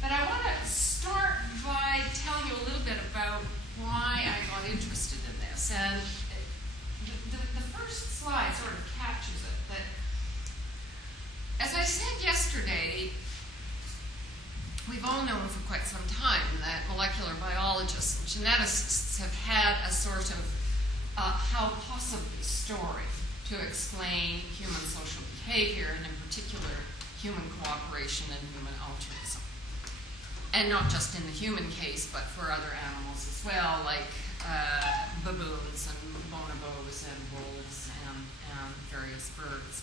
But I want to start by telling you a little bit about why I got interested in this. And the first slide sort of captures it. That, as I said yesterday, we've all known for quite some time that molecular biologists and geneticists have had a sort of how possibly story to explain human social behavior, and in particular human cooperation and human altruism. And not just in the human case, but for other animals as well, like baboons and bonobos and wolves and various birds.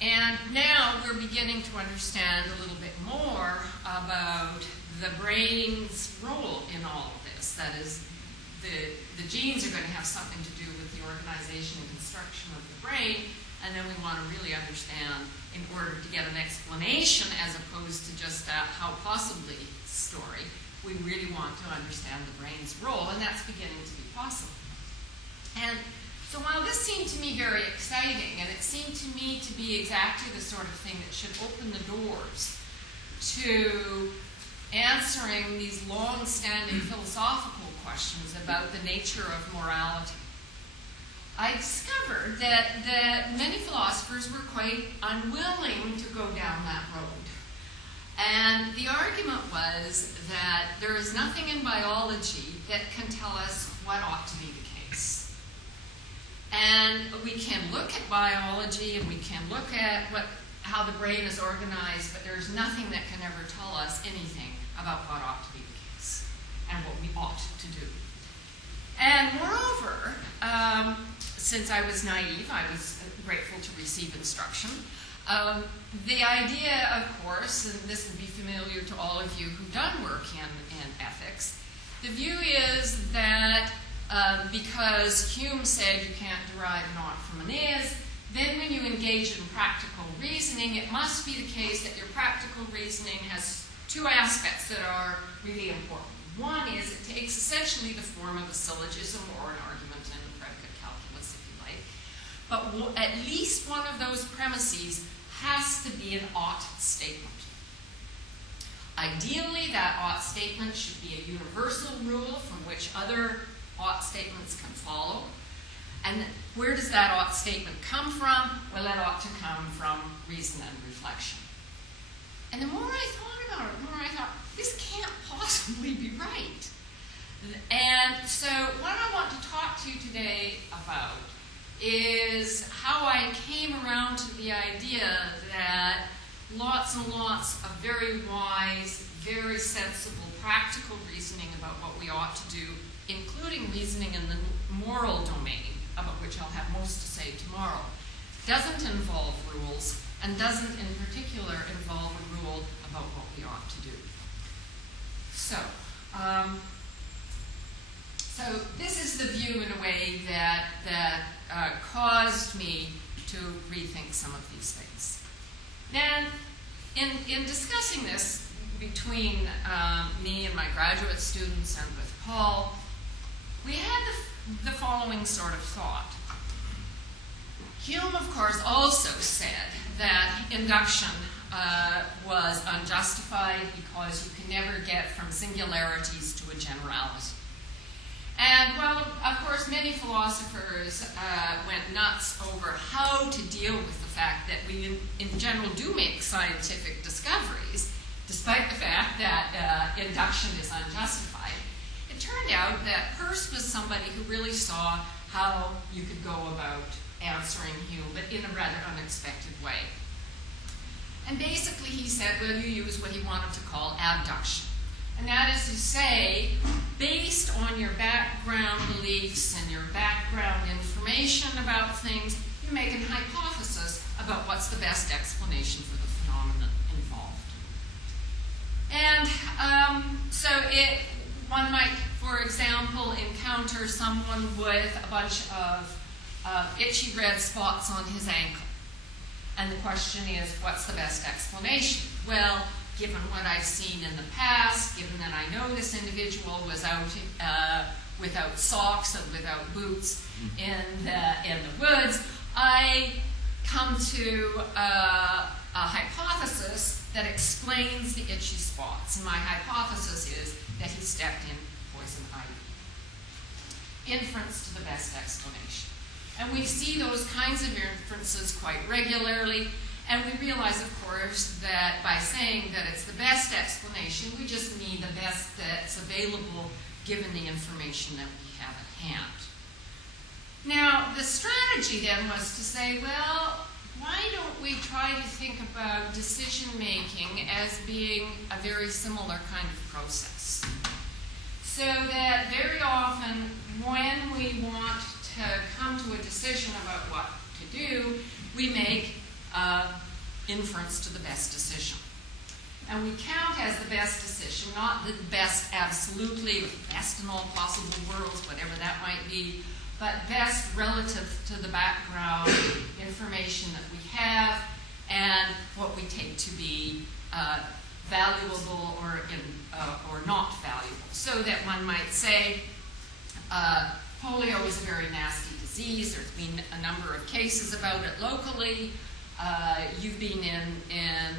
And now we're beginning to understand a little bit more about the brain's role in all of this. That is, the genes are going to have something to do with the organization and construction of the brain, and then we want to really understand, in order to get an explanation as opposed to just a how possibly story, we really want to understand the brain's role, and that's beginning to be possible. And so while this seemed to me very exciting, and it seemed to me to be exactly the sort of thing that should open the doors to answering these long-standing philosophical questions about the nature of morality, I discovered that many philosophers were quite unwilling to go down that road. And the argument was that there is nothing in biology that can tell us what ought to be the case. And we can look at biology and we can look at how the brain is organized, but there's nothing that can ever tell us anything about what ought to be the case and what we ought to do. And moreover, since I was naive, I was grateful to receive instruction. The idea, of course, and this would be familiar to all of you who've done work in ethics, the view is that because Hume said you can't derive an ought from an is, then when you engage in practical reasoning, it must be the case that your practical reasoning has two aspects that are really important. One is it takes essentially the form of a syllogism or an argument in the predicate calculus, if you like. But at least one of those premises has to be an ought statement. Ideally, that ought statement should be a universal rule from which other ought statements can follow. And where does that ought statement come from? Well, that ought to come from reason and reflection. And the more I thought about it, the more I thought, this can't possibly be right. And so what I want to talk to you today about is how I came around to the idea that lots and lots of very wise, very sensible, practical reasoning about what we ought to do, including reasoning in the moral domain, about which I'll have most to say tomorrow, doesn't involve rules and doesn't in particular involve a rule about what we ought to do. So this is the view in a way that caused me to rethink some of these things. And in discussing this between me and my graduate students and with Paul, we had the following sort of thought. Hume, of course, also said that induction was unjustified because you can never get from singularities to a generality. And, well, of course, many philosophers went nuts over how to deal with the fact that we, in general, do make scientific discoveries, despite the fact that induction is unjustified. It turned out that Peirce was somebody who really saw how you could go about answering Hume, but in a rather unexpected way. And basically he said, well, you use what he wanted to call abduction. And that is to say, based on your background beliefs and your background information about things, you make an hypothesis about what's the best explanation for the phenomenon involved. And so one might, for example, encounter someone with a bunch of itchy red spots on his ankle. And the question is, what's the best explanation? Well, given what I've seen in the past, given that I know this individual was out without socks and without boots in the woods, I come to a hypothesis that explains the itchy spots. And my hypothesis is that he stepped in poison ivy. Inference to the best explanation. And we see those kinds of inferences quite regularly, and we realize, of course, that by saying that it's the best explanation, we just mean the best that's available given the information that we have at hand. Now, the strategy then was to say, well, why don't we try to think about decision-making as being a very similar kind of process? So that very often when we want to come to a decision about what to do, we make inference to the best decision. And we count as the best decision, not the best absolutely, or the best in all possible worlds, whatever that might be, but best relative to the background information that we have and what we take to be valuable or not valuable. So that one might say, polio is a very nasty disease. There's been a number of cases about it locally. You've been in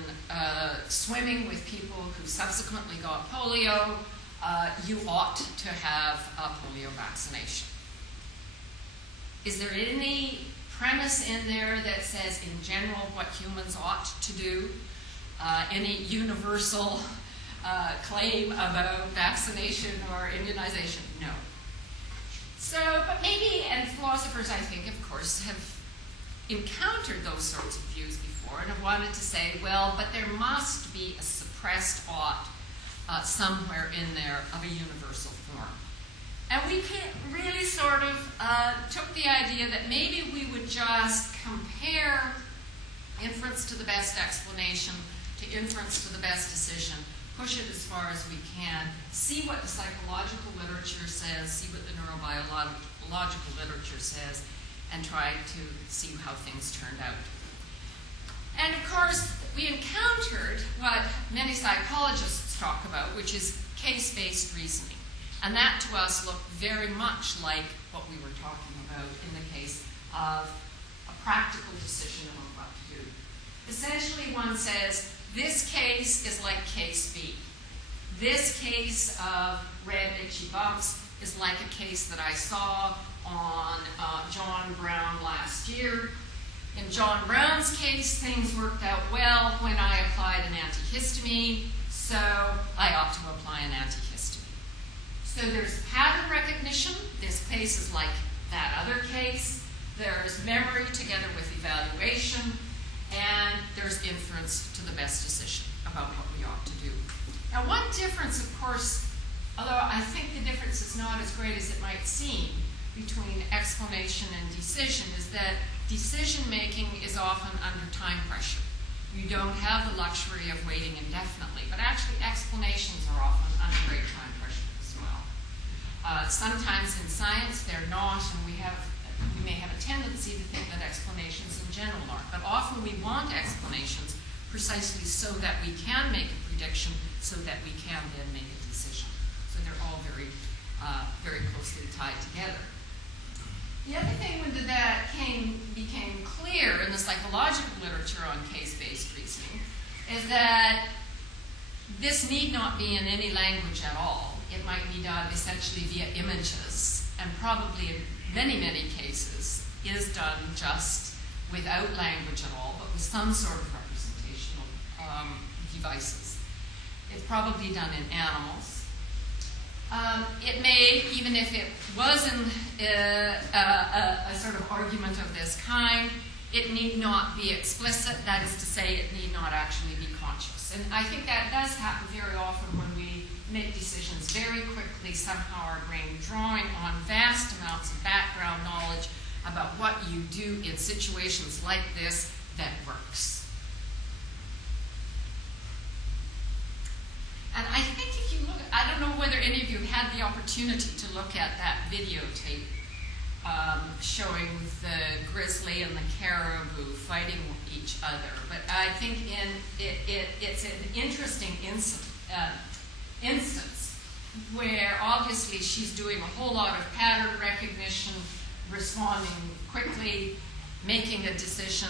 swimming with people who subsequently got polio. You ought to have a polio vaccination. Is there any premise in there that says, in general, what humans ought to do? Any universal claim about vaccination or immunization? No. So, but maybe, and philosophers, I think, of course, have encountered those sorts of views before and have wanted to say, well, but there must be a suppressed ought somewhere in there of a universal form. And we really sort of took the idea that maybe we would just compare inference to the best explanation to inference to the best decision, push it as far as we can, see what the psychological literature says, see what the neurobiological literature says, and try to see how things turned out. And of course, we encountered what many psychologists talk about, which is case-based reasoning. And that to us looked very much like what we were talking about in the case of a practical decision on what to do. Essentially, one says, this case is like case B. This case of red itchy bumps is like a case that I saw on John Brown last year. In John Brown's case, things worked out well when I applied an antihistamine, so I ought to apply an antihistamine. So there's pattern recognition. This case is like that other case. There's memory together with evaluation, and there's inference to the best decision about what we ought to do. Now, one difference, of course, although I think the difference is not as great as it might seem between explanation and decision, is that decision-making is often under time pressure. You don't have the luxury of waiting indefinitely, but actually explanations are often under great time pressure as well. Sometimes in science they're not, and we may have a tendency to think that explanations in general aren't, but often we want explanations precisely so that we can make a prediction, so that we can then make a decision. So they're all very, very closely tied together. The other thing when that became clear in the psychological literature on case-based reasoning is that this need not be in any language at all. It might be done essentially via images, and probably in many, many cases is done just without language at all, but with some sort of representational devices. It's probably done in animals. It may, even if it wasn't a sort of argument of this kind, it need not be explicit. That is to say, it need not actually be conscious. And I think that does happen very often when we make decisions very quickly, somehow our brain drawing on vast amounts of background knowledge about what you do in situations like this that works. And I think if you look, I don't know whether any of you had the opportunity to look at that videotape showing the grizzly and the caribou fighting each other, but I think it's an interesting instance where obviously she's doing a whole lot of pattern recognition, responding quickly, making a decision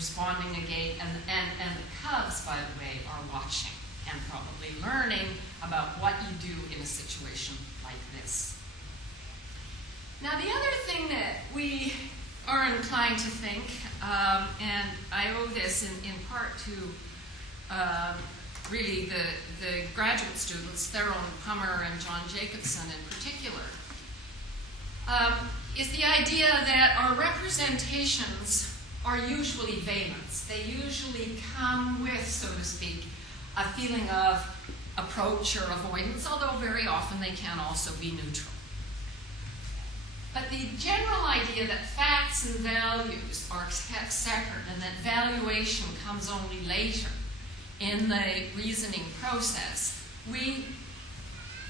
responding again, and the cubs, by the way, are watching and probably learning about what you do in a situation like this. Now, the other thing that we are inclined to think, and I owe this in part to really the graduate students, Theron Pummer and John Jacobson in particular, is the idea that our representations are usually valence. They usually come with, so to speak, a feeling of approach or avoidance, although very often they can also be neutral. But the general idea that facts and values are kept separate and that valuation comes only later in the reasoning process, we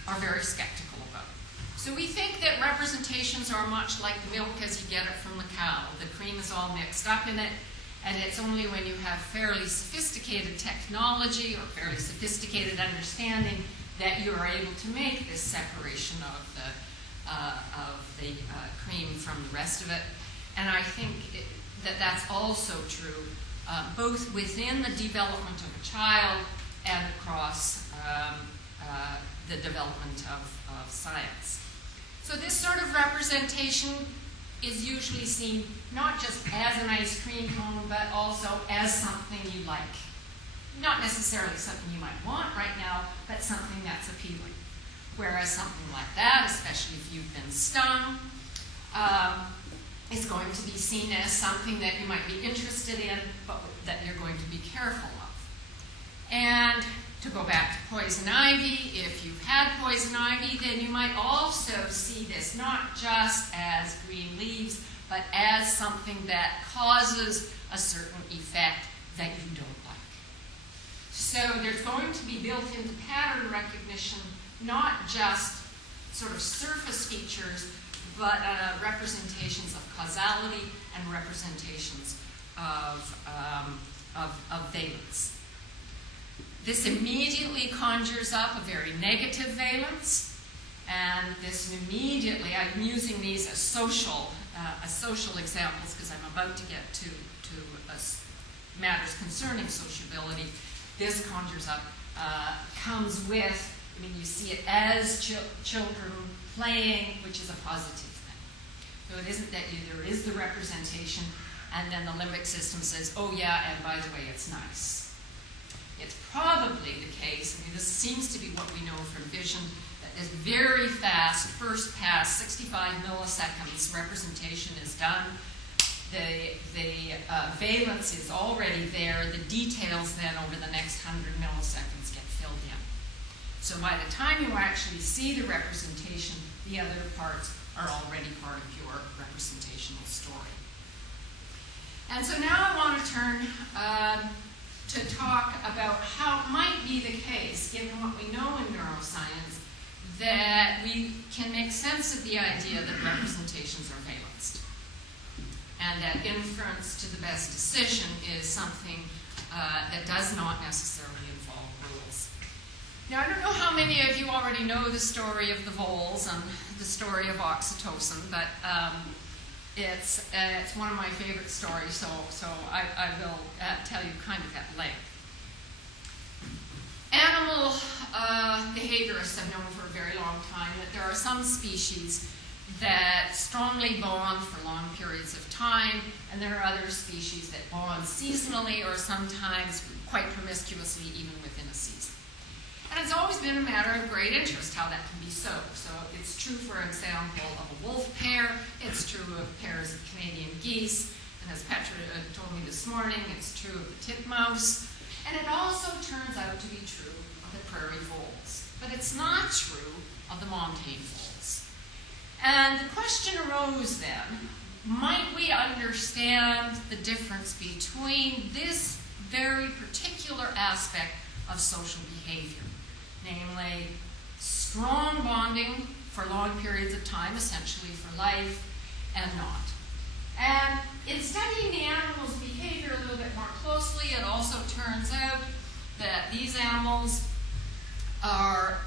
are very skeptical about. So we think that representations are much like milk as you get it from the cow. The cream is all mixed up in it, and it's only when you have fairly sophisticated technology or fairly sophisticated understanding that you are able to make this separation of the cream from the rest of it. And I think that that's also true both within the development of a child and across the development of science. So this sort of representation is usually seen not just as an ice cream cone, but also as something you like. Not necessarily something you might want right now, but something that's appealing. Whereas something like that, especially if you've been stung, is going to be seen as something that you might be interested in, but that you're going to be careful of. And to go back to poison ivy, if you've had poison ivy, then you might also see this not just as green leaves, but as something that causes a certain effect that you don't like. So there's going to be built into pattern recognition not just sort of surface features, but representations of causality and representations of valence. This immediately conjures up a very negative valence, and this immediately, I'm using these as social examples because I'm about to get to matters concerning sociability. This conjures up, comes with, I mean, you see it as children playing, which is a positive thing. So it isn't that there is the representation, and then the limbic system says, oh yeah, and by the way, it's nice. It's probably the case, I mean, this seems to be what we know from vision, that this very fast, first pass, 65 milliseconds representation is done. The valence is already there. The details then over the next 100 milliseconds get filled in. So by the time you actually see the representation, the other parts are already part of your representational story. And so now I want to turn to talk about how it might be the case, given what we know in neuroscience, that we can make sense of the idea that representations are valenced, and that inference to the best decision is something that does not necessarily involve rules. Now, I don't know how many of you already know the story of the voles and the story of oxytocin, but it's one of my favorite stories, so I will tell you kind of at length. Animal behaviorists have known for a very long time that there are some species that strongly bond for long periods of time, and there are other species that bond seasonally or sometimes quite promiscuously even within a season. And it's always been a matter of great interest how that can be so. So it's true, for example, of a wolf pair. It's true of pairs of Canadian geese. And as Patricia told me this morning, it's true of the titmouse. And it also turns out to be true of the prairie voles. But it's not true of the montane voles. And the question arose then, might we understand the difference between this very particular aspect of social behavior? Namely, strong bonding for long periods of time, essentially for life, and not. And in studying the animal's behavior a little bit more closely, it also turns out that these animals are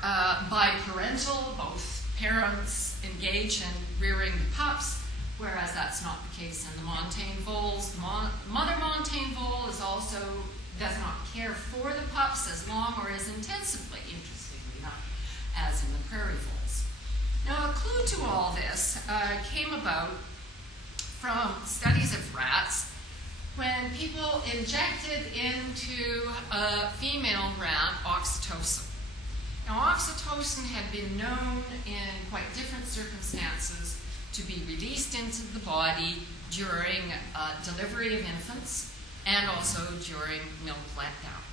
biparental. Both parents engage in rearing the pups, whereas that's not the case in the montane voles. The mother montane vole does not care for the pups as long or as intensively, interestingly enough, as in the prairie voles. Now, a clue to all this came about from studies of rats when people injected into a female rat oxytocin. Now, oxytocin had been known in quite different circumstances to be released into the body during delivery of infants and also during milk letdown.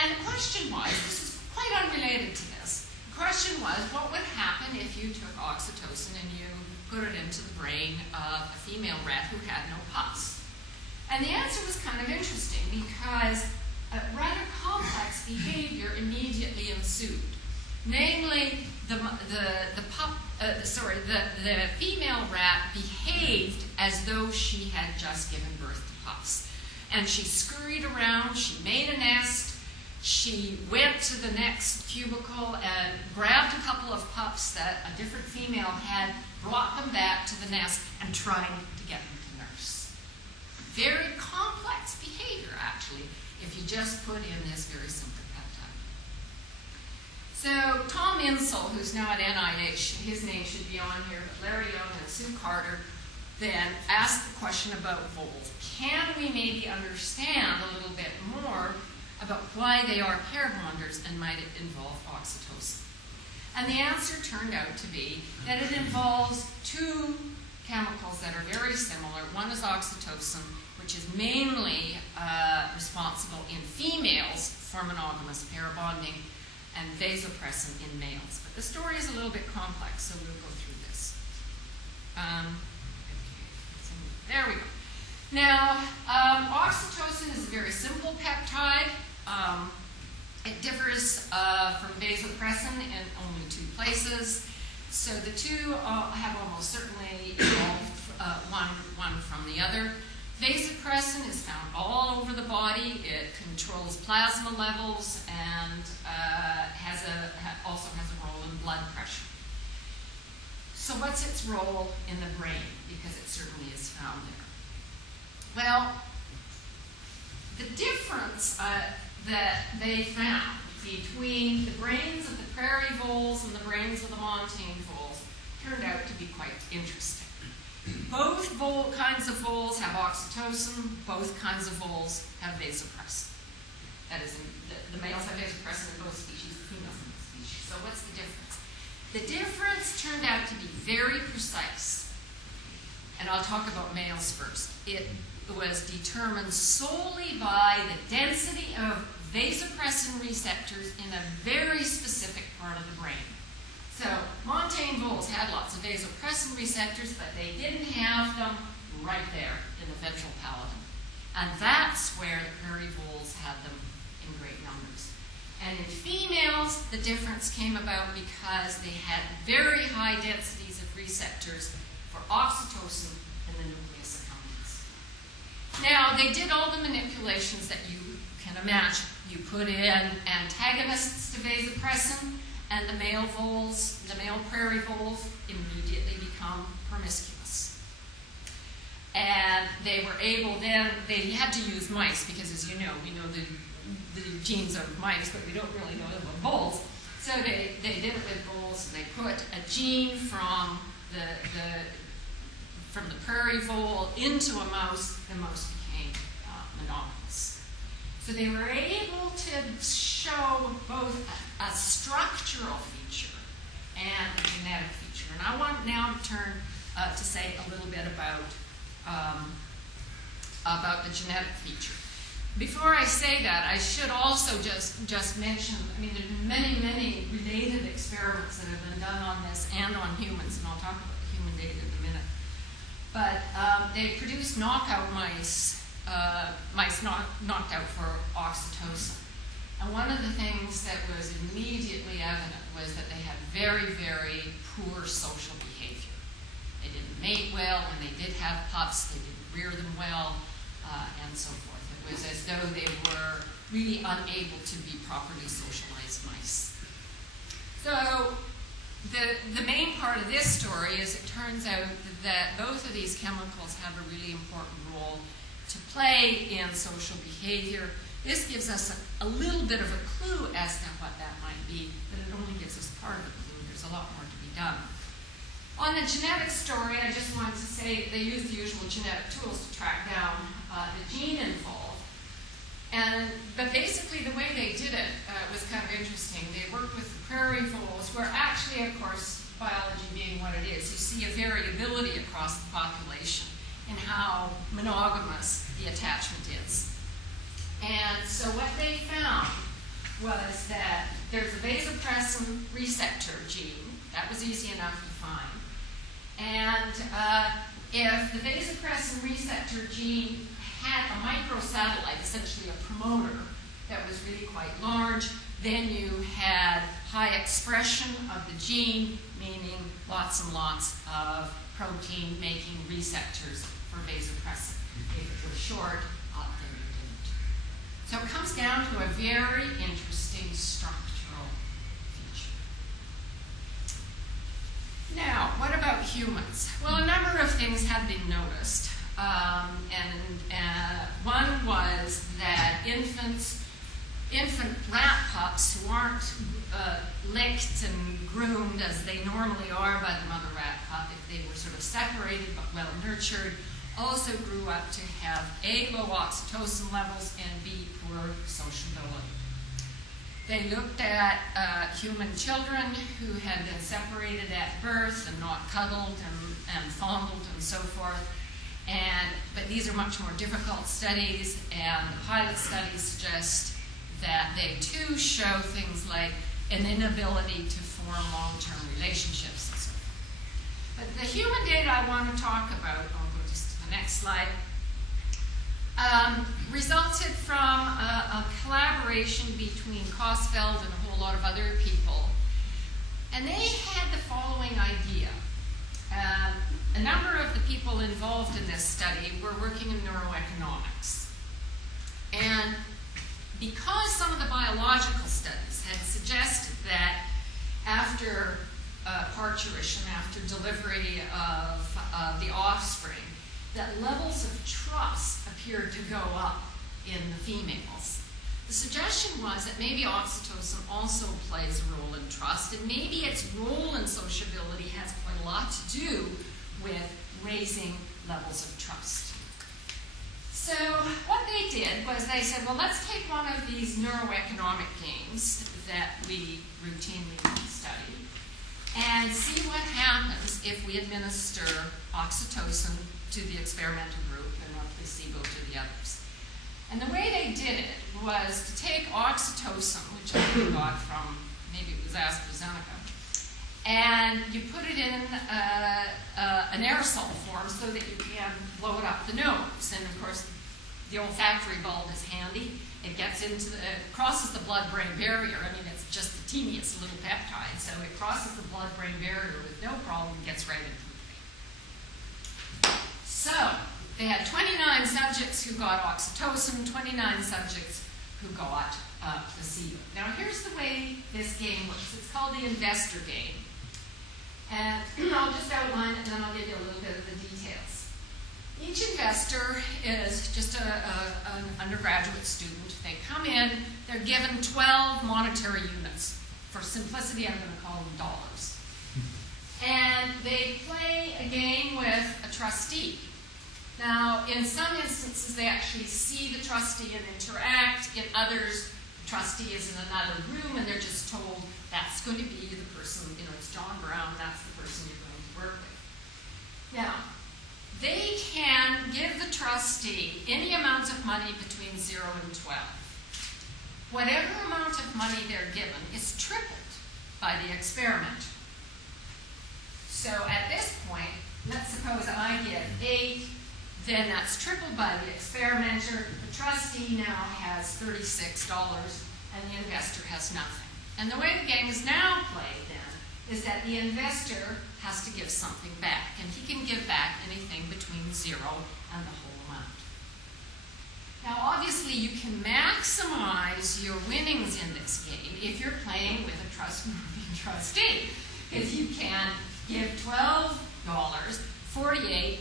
And the question was, this is quite unrelated to this, the question was, what would happen if you took oxytocin and you put it into the brain of a female rat who had no pups? And the answer was kind of interesting because a rather complex behavior immediately ensued. Namely, the female rat behaved as though she had just given birth to pups. And she scurried around, she made a nest, she went to the next cubicle and grabbed a couple of pups that a different female had, brought them back to the nest, and tried to get them to nurse. Very complex behavior, actually, if you just put in this very simple peptide. So Tom Insel, who's now at NIH, his name should be on here, but Larry Young and Sue Carter then asked the question about voles. Can we maybe understand a little bit more about why they are pair bonders and might it involve oxytocin? And the answer turned out to be that it involves two chemicals that are very similar. One is oxytocin, which is mainly responsible in females for monogamous pair bonding, and vasopressin in males. But the story is a little bit complex, so we'll go through this. There we go. Now, oxytocin is a very simple peptide. It differs from vasopressin in only two places. So the two have almost certainly evolved one from the other. Vasopressin is found all over the body. It controls plasma levels and also has a role in blood pressure. So what's its role in the brain? Because it certainly is found there. Well, the difference that they found between the brains of the prairie voles and the brains of the montane voles turned out to be quite interesting. Both kinds of voles have oxytocin. Both kinds of voles have vasopressin. That is, the males have vasopressin in both species, the females in both species. So what's the difference? The difference turned out to be very precise. And I'll talk about males first. It was determined solely by the density of vasopressin receptors in a very specific part of the brain. So montane voles had lots of vasopressin receptors, but they didn't have them right there in the ventral pallidum. And that's where the prairie voles had them in great numbers. And in females, the difference came about because they had very high densities of receptors for oxytocin in the nucleus accumbens. Now, they did all the manipulations that you can imagine. You put in antagonists to vasopressin, and the male prairie voles immediately become promiscuous. And they were able then, they had to use mice because, as you know, we know the genes of mice, but we don't really know them with voles. So they did it with voles, and they put a gene from the prairie vole into a mouse. The mouse became monogamous. So they were able to show both a structural feature and a genetic feature. And I want now to turn to say a little bit about the genetic feature. Before I say that, I should also just mention, I mean, there have been many, many related experiments that have been done on this and on humans, and I'll talk about the human data in a minute. But they produced knockout mice knocked out for oxytocin. And one of the things that was immediately evident was that they had very, very poor social behavior. They didn't mate well. When they did have pups, they didn't rear them well, and so forth. It was as though they were really unable to be properly socialized mice. So the main part of this story is it turns out that both of these chemicals have a really important role to play in social behavior. This gives us a little bit of a clue as to what that might be, but it only gives us part of a clue. There's a lot more to be done. On the genetic story, I just wanted to say they use the usual genetic tools to track down the gene involved. But basically the way they did it was kind of interesting. They worked with the prairie voles, where actually, of course, biology being what it is, you see a variability across the population in how monogamous the attachment is. And so what they found was that there's a vasopressin receptor gene. That was easy enough to find. And if the vasopressin receptor gene had a microsatellite, essentially a promoter, that was really quite large, then you had high expression of the gene, meaning lots and lots of protein-making receptors for vasopressin. If it was short, then you didn't. So it comes down to a very interesting structural feature. Now, what about humans? Well, a number of things have been noticed. One was that infant rat pups who aren't licked and groomed as they normally are by the mother rat pup, if they were sort of separated but well nurtured, also grew up to have A, low oxytocin levels, and B, poor sociability. They looked at human children who had been separated at birth and not cuddled and fondled and so forth. But these are much more difficult studies, and the pilot studies suggest that they too show things like an inability to form long-term relationships and so forth. But the human data I want to talk about, I'll go just to the next slide, resulted from a collaboration between Kosfeld and a whole lot of other people. And they had the following idea. A number of the people involved in this study were working in neuroeconomics. And because some of the biological studies had suggested that after parturition, after delivery of the offspring, that levels of trust appeared to go up in the females. The suggestion was that maybe oxytocin also plays a role in trust, and maybe its role in sociability has quite a lot to do with raising levels of trust. So what they did was they said, well, let's take one of these neuroeconomic games that we routinely study and see what happens if we administer oxytocin to the experimental group and a placebo to the others. And the way they did it was to take oxytocin, which I think we got from, maybe it was AstraZeneca, and you put it in an aerosol form so that you can blow it up the nose. And of course, the olfactory bulb is handy. It gets into crosses the blood-brain barrier. I mean, it's just the teeniest little peptide, so it crosses the blood-brain barrier with no problem, gets right into the brain. So they had 29 subjects who got oxytocin, 29 subjects who got placebo. Now, here's the way this game works. It's called the investor game. And I'll just outline it, and then I'll give you a little bit of the details. Each investor is just an undergraduate student. They come in, they're given 12 monetary units. For simplicity, I'm going to call them dollars. And they play a game with a trustee. Now, in some instances, they actually see the trustee and interact. In others, the trustee is in another room, and they're just told, that's going to be the person, you know, it's John Brown, that's the person you're going to work with. Now, they can give the trustee any amount of money between 0 and 12. Whatever amount of money they're given is tripled by the experimenter. So at this point, let's suppose I give 8, then that's tripled by the experimenter. The trustee now has $36, and the investor has nothing. And the way the game is now played, then, is that the investor has to give something back, and he can give back anything between 0 and the whole amount. Now, obviously, you can maximize your winnings in this game if you're playing with a trust-moving trustee, Because you can give $12, 48,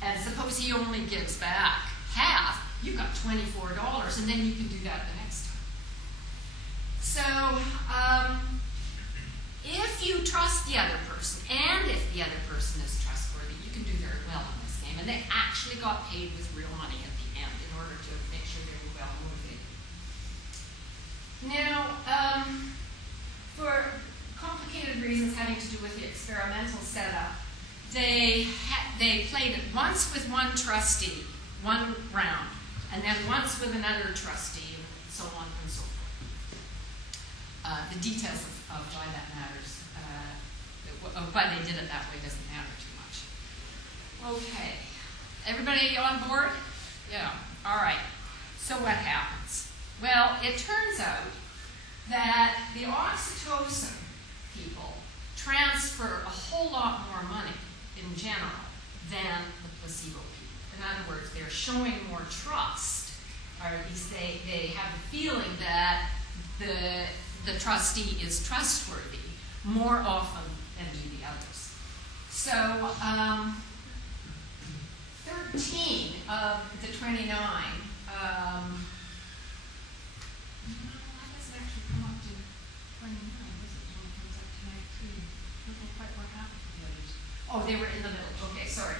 and suppose he only gives back half, you've got $24, and then you can do that the next time. So, if you trust the other person, and if the other person is trustworthy, you can do very well in this game. And they actually got paid with real money at the end in order to make sure they were well motivated. Now, for complicated reasons having to do with the experimental setup, they played it once with one trustee, one round, and then once with another trustee, and so on and so forth. The details of why that matters, why they did it that way doesn't matter too much. Okay, everybody on board? Yeah, all right. So what happens? Well, it turns out that the oxytocin people transfer a whole lot more money in general than the placebo people. In other words, they're showing more trust, or at least they have the feeling that the trustee is trustworthy more often than do the others. So 13 of the 29 that doesn't actually come up to 29, does it? It only comes up to 19. I don't know quite what happened to the others. Oh, they were in the middle. Okay, sorry.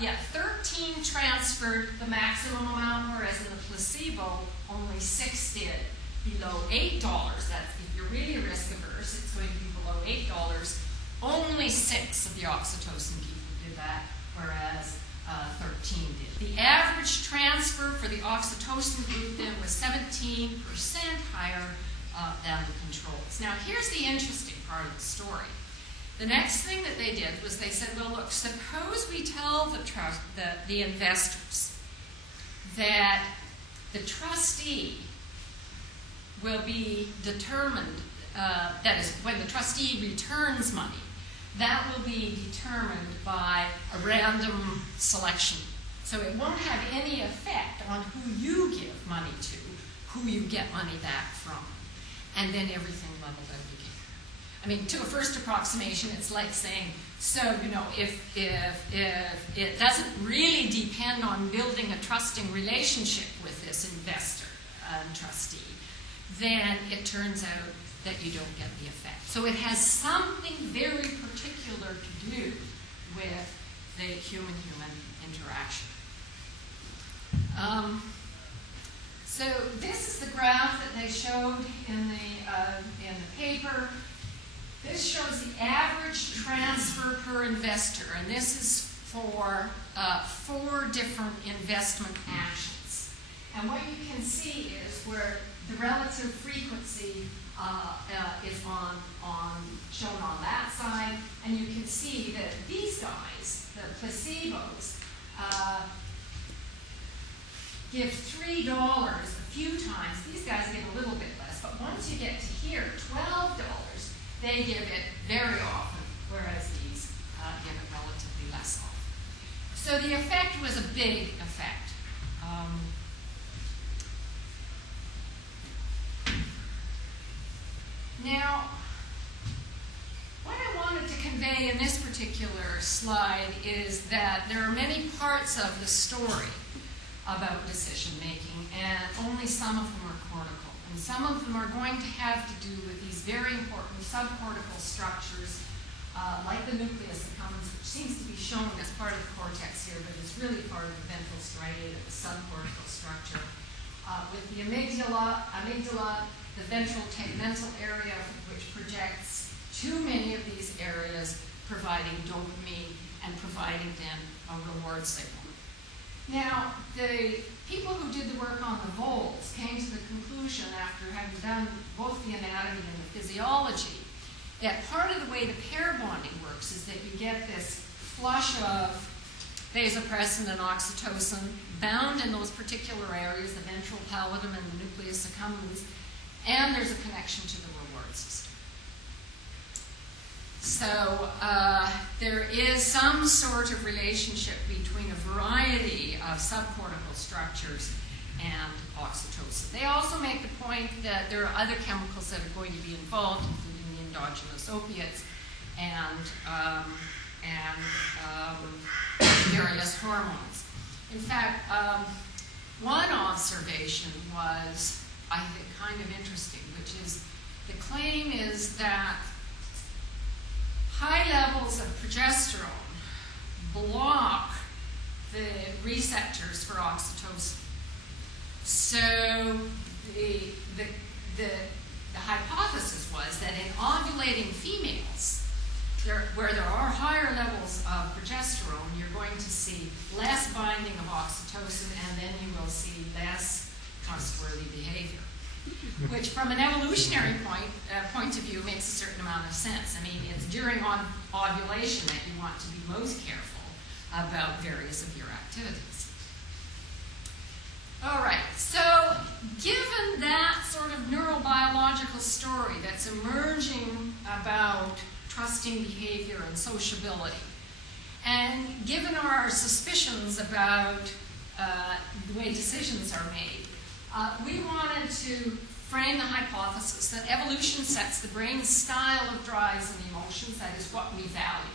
Yeah, 13 transferred the maximum amount, whereas in the placebo, only 6 did. Below $8, that's if you're really risk averse, it's going to be below $8. Only 6 of the oxytocin people did that, whereas 13 did. The average transfer for the oxytocin group then was 17% higher than the controls. Now, here's the interesting part of the story. The next thing that they did was they said, well, look, suppose we tell the investors that the trustee will be determined, that is, when the trustee returns money, that will be determined by a random selection. So it won't have any effect on who you give money to, who you get money back from, and then everything leveled out again. I mean, to a first approximation, it's like saying, so, you know, if it doesn't really depend on building a trusting relationship with this investor and trustee, then it turns out that you don't get the effect. So it has something very particular to do with the human-human interaction. So this is the graph that they showed in the paper. This shows the average transfer per investor, and this is for 4 different investment actions. And what you can see is where the relative frequency is shown on that side, and you can see that these guys, the placebos, give $3 a few times. These guys give a little bit less, but once you get to here, $12, they give it very often, whereas these give it relatively less often. So the effect was a big effect. Now, what I wanted to convey in this particular slide is that there are many parts of the story about decision making, and only some of them are cortical. And some of them are going to have to do with these very important subcortical structures, like the nucleus accumbens, which seems to be shown as part of the cortex here, but is really part of the ventral striatum, the subcortical structure. With the amygdala, the ventral tegmental area, which projects too many of these areas, providing dopamine and providing then a reward signal. Now, the people who did the work on the voles came to the conclusion, after having done both the anatomy and the physiology, that part of the way the pair bonding works is that you get this flush of vasopressin and oxytocin bound in those particular areas, the ventral pallidum and the nucleus accumbens, and there's a connection to the reward system. So there is some sort of relationship between a variety of subcortical structures and oxytocin. They also make the point that there are other chemicals that are going to be involved, including the endogenous opiates and various hormones. In fact, one observation was, I think, kind of interesting, which is the claim is that high levels of progesterone block the receptors for oxytocin. So the hypothesis was that in ovulating females, where there are higher levels of progesterone, you're going to see less binding of oxytocin, and then you will see less trustworthy behavior. Which, from an evolutionary point of view, makes a certain amount of sense. I mean, it's during ovulation that you want to be most careful about various of your activities. All right, so given that sort of neurobiological story that's emerging about trusting behavior and sociability, and given our suspicions about the way decisions are made, we wanted to frame the hypothesis that evolution sets the brain's style of drives and emotions, that is what we value.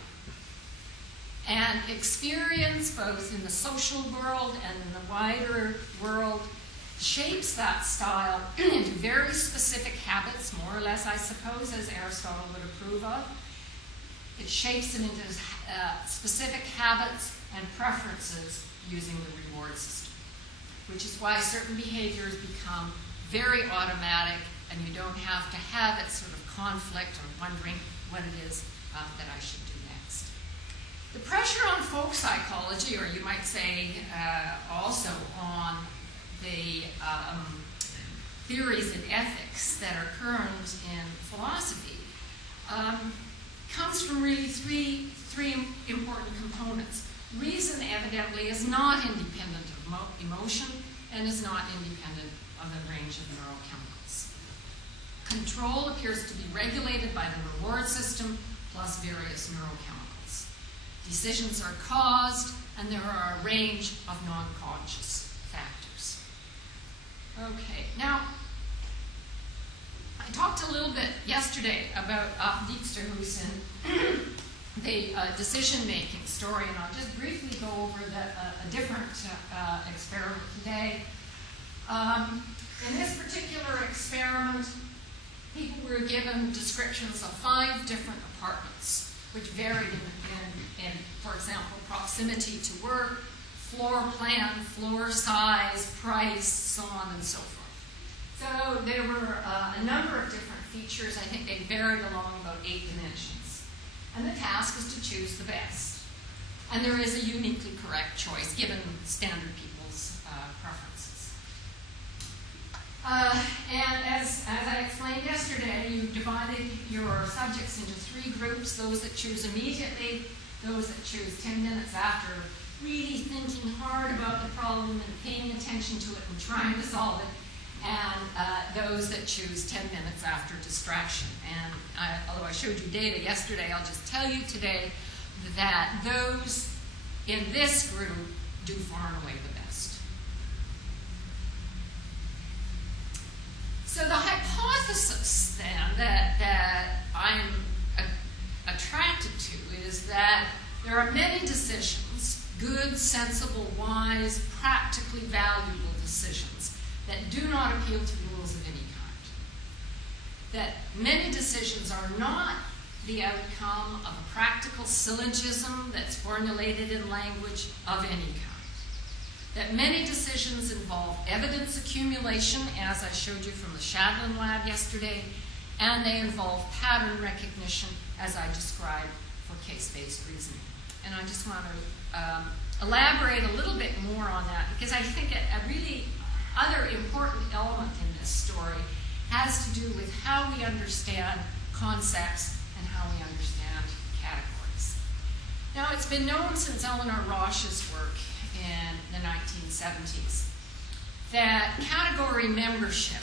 And experience, both in the social world and in the wider world, shapes that style into very specific habits, more or less, I suppose, as Aristotle would approve of. It shapes them into specific habits and preferences using the reward system, which is why certain behaviors become very automatic, and you don't have to have it sort of conflict or wondering what it is that I should do next. The pressure on folk psychology, or you might say also on the theories in ethics that are current in philosophy, comes from really three important components. Reason, evidently, is not independent of emotion and is not independent of a range of neurochemicals. Control appears to be regulated by the reward system plus various neurochemicals. Decisions are caused, and there are a range of non-conscious factors. Okay, now, I talked a little bit yesterday about abduction, the decision-making story, and I'll just briefly go over a different experiment today. In this particular experiment, people were given descriptions of 5 different apartments, which varied in, for example, proximity to work, floor plan, floor size, price, so on and so forth. So there were a number of different features. I think they varied along about 8 dimensions. And the task is to choose the best. And there is a uniquely correct choice given standard people's preferences. And as I explained yesterday, you divided your subjects into 3 groups: those that choose immediately, those that choose 10 minutes after really thinking hard about the problem and paying attention to it and trying to solve it, and those that choose 10 minutes after distraction. And although I showed you data yesterday, I'll just tell you today that those in this group do far and away the best. So the hypothesis then that I'm attracted to is that there are many decisions, good, sensible, wise, practically valuable decisions, that do not appeal to rules of any kind. That many decisions are not the outcome of a practical syllogism that's formulated in language of any kind. That many decisions involve evidence accumulation, as I showed you from the Churchland lab yesterday, and they involve pattern recognition, as I described for case-based reasoning. And I just want to elaborate a little bit more on that, because I think a really other important element in this story has to do with how we understand concepts and how we understand categories. Now, it's been known since Eleanor Roche's work in the 1970s that category membership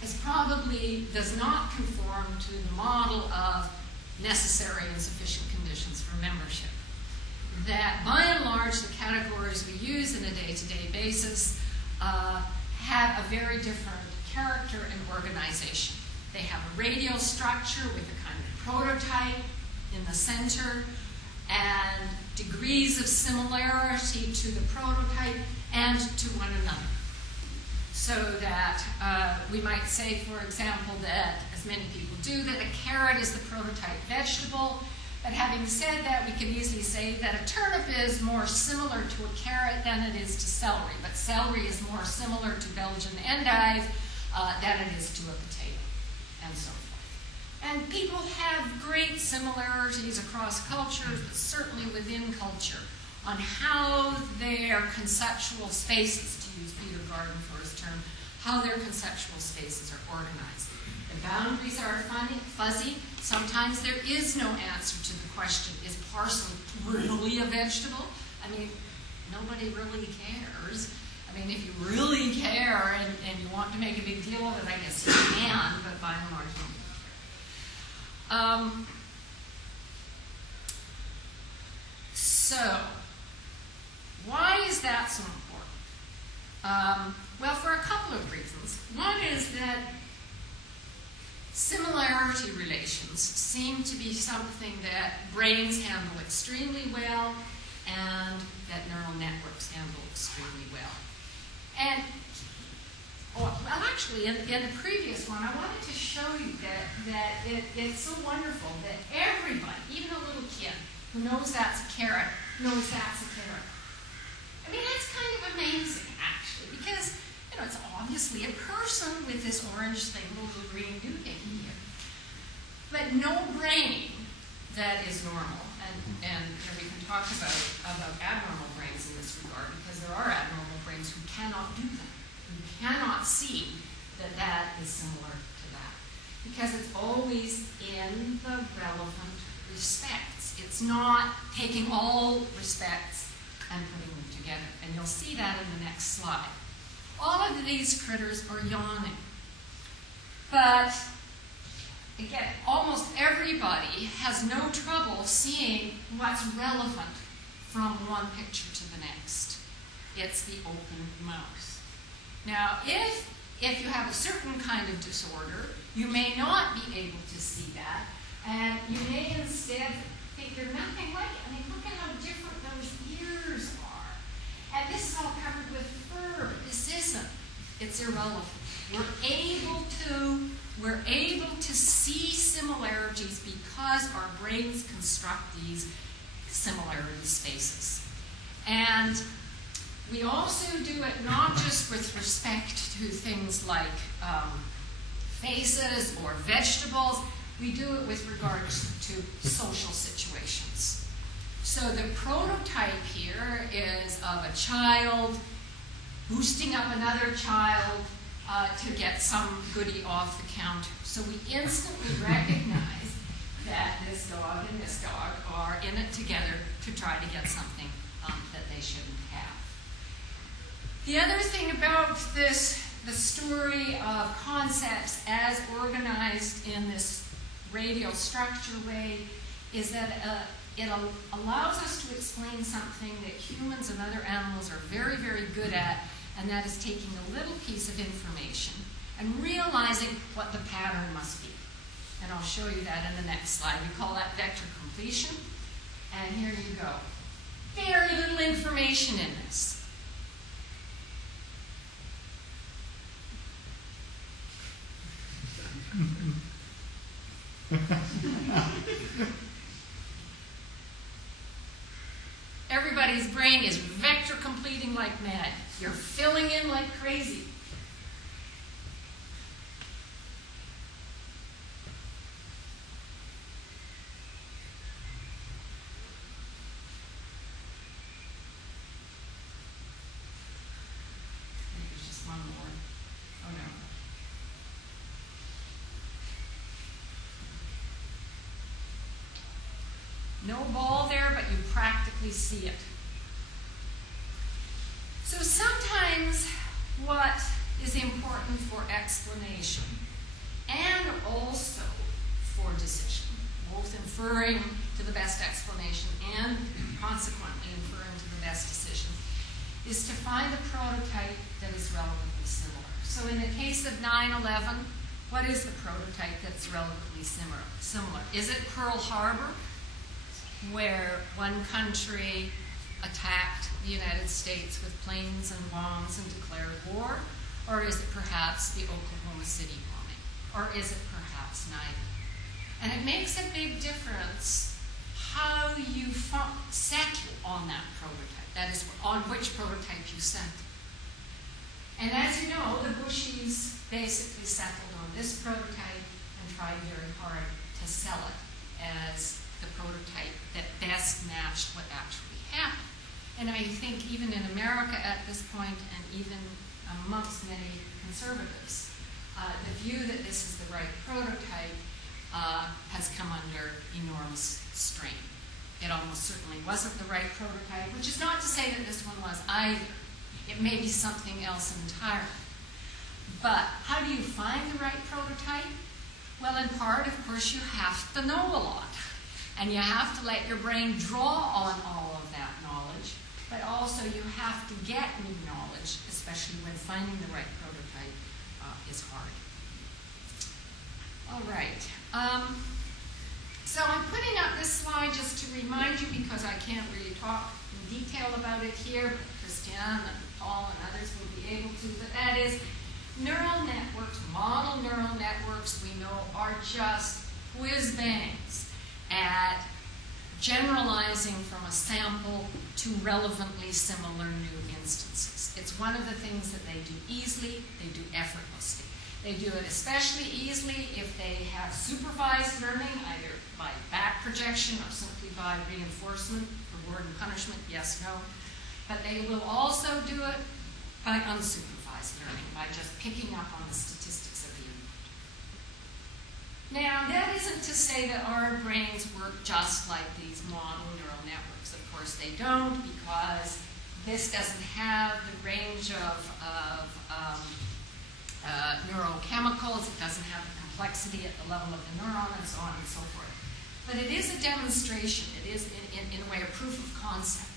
does not conform to the model of necessary and sufficient conditions for membership. That by and large, the categories we use on a day-to-day basis have a very different character and organization. They have a radial structure with a kind of prototype in the center, and degrees of similarity to the prototype and to one another. So that we might say, for example, that, as many people do, that a carrot is the prototype vegetable. But having said that, we can easily say that a turnip is more similar to a carrot than it is to celery. But celery is more similar to Belgian endive than it is to a potato, and so forth. And people have great similarities across cultures, but certainly within culture, on how their conceptual spaces, to use Peter Gardenfor's term, how their conceptual spaces are organized. The boundaries are fuzzy. Sometimes there is no answer to the question, is parsley really a vegetable? I mean, nobody really cares. I mean, if you really care and you want to make a big deal of it, I guess you can, but by and large, don't. So, why is that so important? Well, for a couple of reasons. One is that similarity relations seem to be something that brains handle extremely well and that neural networks handle extremely well. And, well, actually, in the previous one, I wanted to show you that it's so wonderful that everybody, even a little kid who knows that's a carrot, knows that's a carrot. I mean, that's kind of amazing, actually, because, you know, it's obviously a person with this orange thing, little green doohickey here. But no brain that is normal, and you know, we can talk about abnormal brains in this regard, because there are abnormal brains who cannot do that, who cannot see that that is similar to that, because it's always in the relevant respects. It's not taking all respects and putting them together, and you'll see that in the next slide. All of these critters are yawning, but again, almost everybody has no trouble seeing what's relevant from one picture to the next. It's the open mouth. Now, if you have a certain kind of disorder, you may not be able to see that, and you may instead think they're nothing like it. I mean, look at how different those ears are. And this is all covered with fur. This isn't. It's irrelevant. We're able to see similarities because our brains construct these similarity spaces. And we also do it not just with respect to things like faces or vegetables. We do it with regards to social situations. So the prototype here is of a child boosting up another child to get some goodie off the counter. So we instantly recognize that this dog and this dog are in it together to try to get something that they shouldn't have. The other thing about this, the story of concepts as organized in this radial structure way, is that it allows us to explain something that humans and other animals are very, very good at, and that is taking a little piece of information and realizing what the pattern must be. And I'll show you that in the next slide. We call that vector completion. And here you go. Very little information in this. Everybody's brain is vector completing like mad. You're filling in like crazy. There's just one more. Oh no. No ball there, but you practically see it. So sometimes what is important for explanation and also for decision, both inferring to the best explanation and consequently inferring to the best decision, is to find a prototype that is relevantly similar. So in the case of 9/11, What is the prototype that's relevantly similar? Is it Pearl Harbor, where one country attacked the United States with planes and bombs and declared war? Or is it perhaps the Oklahoma City bombing? Or is it perhaps neither? And it makes a big difference how you settle on that prototype. That is, on which prototype you settle. And as you know, the Bushies basically settled on this prototype and tried very hard to sell it as the prototype that best matched what actually happened. And I think even in America at this point, and even amongst many conservatives, the view that this is the right prototype has come under enormous strain. It almost certainly wasn't the right prototype, which is not to say that this one was either. It may be something else entirely. But how do you find the right prototype? Well, in part, of course, you have to know a lot. And you have to let your brain draw on all of that knowledge. But also you have to get new knowledge, especially when finding the right prototype is hard. All right. So I'm putting up this slide just to remind you, because I can't really talk in detail about it here, but Christian and Paul and others will be able to. But that is, neural networks, model neural networks, we know, are just whiz-bangs at generalizing from a sample to relevantly similar new instances. It's one of the things that they do easily, they do effortlessly. They do it especially easily if they have supervised learning, either by back projection or simply by reinforcement, reward and punishment, yes, no. But they will also do it by unsupervised learning, by just picking up on the statistics of the input. Now, that isn't to say that our brains work just like these model neural networks. Of course they don't, because this doesn't have the range of neurochemicals. It doesn't have the complexity at the level of the neuron, and so on and so forth. But it is a demonstration. It is, in a way, a proof of concept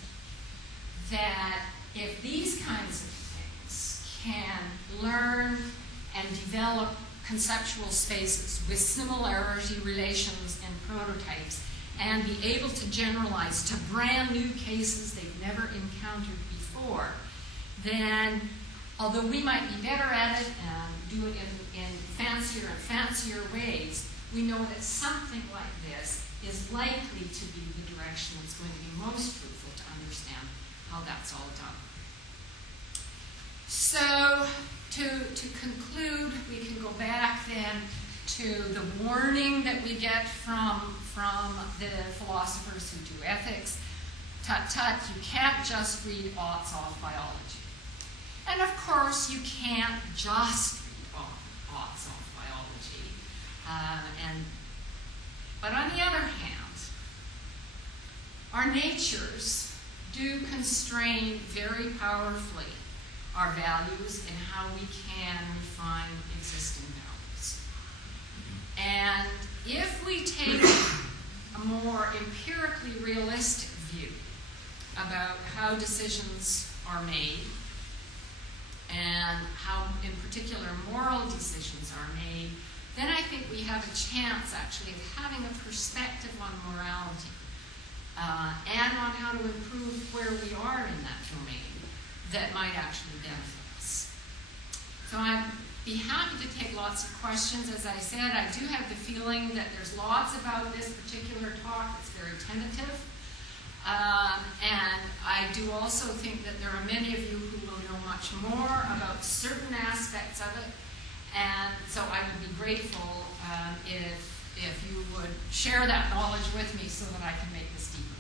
that if these kinds of things can learn and develop conceptual spaces with similarity relations and prototypes and be able to generalize to brand new cases they've never encountered before, then although we might be better at it and do it in fancier and fancier ways, we know that something like this is likely to be the direction that's going to be most fruitful to understand how that's all done. So, to conclude, we can go back then to the warning that we get from the philosophers who do ethics. Tut tut, you can't just read oughts off biology. And of course, you can't just read oughts off biology. But on the other hand, our natures do constrain very powerfully our values and how we can refine existing values. And if we take a more empirically realistic view about how decisions are made and how, in particular, moral decisions are made, then I think we have a chance, actually, of having a perspective on morality and on how to improve where we are in that domain that might actually benefit us. So I'd be happy to take lots of questions. As I said, I do have the feeling that there's lots about this particular talk that's very tentative. And I do also think that there are many of you who will know much more about certain aspects of it. And so I would be grateful if you would share that knowledge with me so that I can make this deeper.